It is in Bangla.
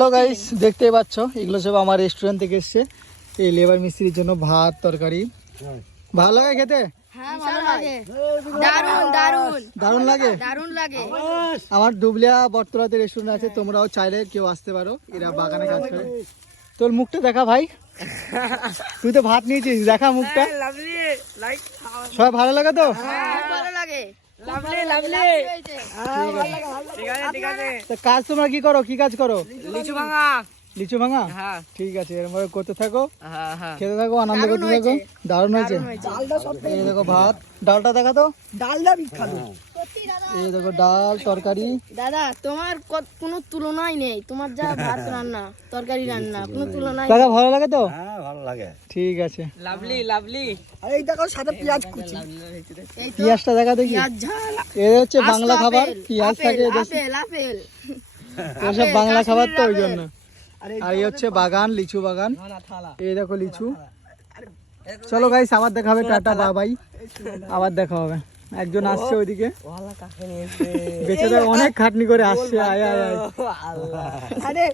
হ্যালো গাইস, দেখতেই পাচ্ছ এগুলো সব আমার রেস্টুরেন্ট থেকে এসছে। এই লেবার মিস্ত্রির জন্য ভাত তরকারি। ভালো লাগে খেতে? হ্যাঁ ভালো লাগে, দারুন দারুন দারুণ লাগে। দারুন লাগে। আমার ডুবলিয়া বটতলাতে রেস্টুরেন্ট আছে, তোমরাও চাইলে কেউ আসতে পারো। এরা বাগানে কাজ করে। তোর মুখটা দেখা ভাই, তুই তো ভাত নিয়েছিস, দেখা মুখটা। সবাই ভালো লাগে তো? ভালো লাগে। তা কাজ তোমরা কি করো, কি কাজ করো? লিচু ভাঙা। লিচু ভাঙা? হ্যাঁ ঠিক আছে, এরকম ভাবে করতে থাকো, হ্যাঁ হ্যাঁ। খেতে থাকো, আনন্দ করতে থাকো। দারুণ হয়েছে। এই দেখো ভাত, ডালটা দেখা তো। ডালদা বিখ্যাত। এই দেখো ডাল তরকারি। দাদা তোমার কোনো তুলনাই নেই, তোমার যা ভাত রান্না তরকারি রান্না কোনো তুলনাই দাদা ভালো লাগে তো? হ্যাঁ ভালো লাগে। ঠিক আছে, লাভলি লাভলি। এই দেখো সাথে পেঁয়াজ কুচি। এই তো পেঁয়াজটা দেখা দেখি। পেঁয়াজ ঝাল। এর হচ্ছে বাংলা খাবার, পেঁয়াজ থাকে এদের। আপেল আপেল এসব বাংলা খাবার তো, ওই কাশ্মীরি জন্য। আর এই হচ্ছে বাগান, লিচু বাগান। এই দেখো লিচু। চলো গাইস, আবার দেখা হবে, টাটা বাই বাই, আবার দেখা হবে। একজন আসছে ওইদিকে, বেচারা অনেক খাটনি করে আসছে। আয় আয় আয়। আরে